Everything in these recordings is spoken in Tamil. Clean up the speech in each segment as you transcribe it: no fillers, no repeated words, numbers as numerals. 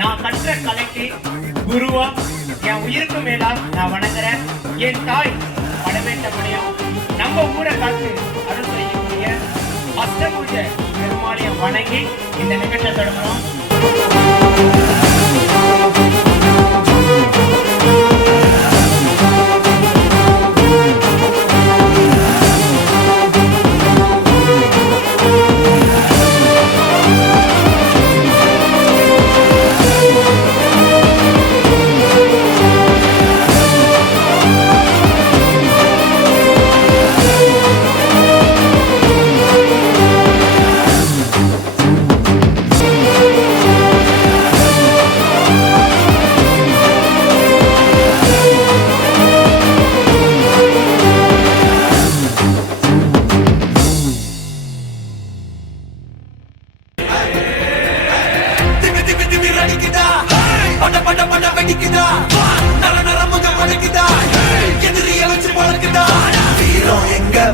நான் கற்ற கலைக்கு குருவா என் உயிருக்கு மேலா நான் வணங்குறேன். என் தாய் படவேட்டப்படையும் நம்ம ஊரை காத்து அருள் செய்யக்கூடிய அஷ்டபூஜ பெருமாளையும் வணங்கி இந்த நிகழ்ச்சியை தொடங்குறோம்.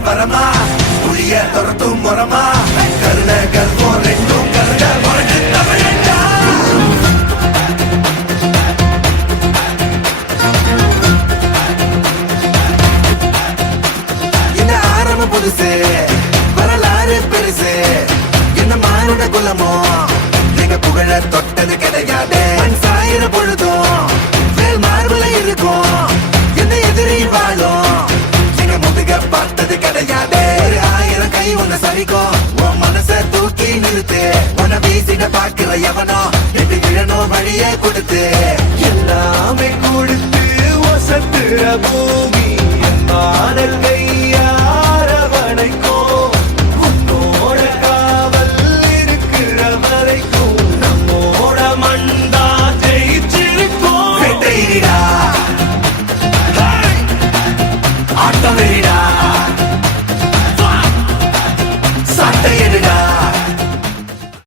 வரமா புளிய துரத்தும் முறமா கருண கல்வம் ரெண்டும் கருண உனக்கு தமிழண்டா. இந்த ஆரம்ப புதுசு வரலாறு பெருசு என்ன மானுட குலமோ நீங்க புகழ தொட்டது கிடையாது. சாயிர பொழுதும் மேல் மார்புல இருக்கும் என்ன எதிரி வாழும் பார்த்தது கிடையாது. 1000 கை உன்னை சரிக்கும் உன் மனச தூக்கி நிறுத்து. உன்னை வீசிட பாக்குற எவனோ எட்டு கிழனோ வழியே கொடுத்து எல்லாமே கொடுத்து வசத்துற போ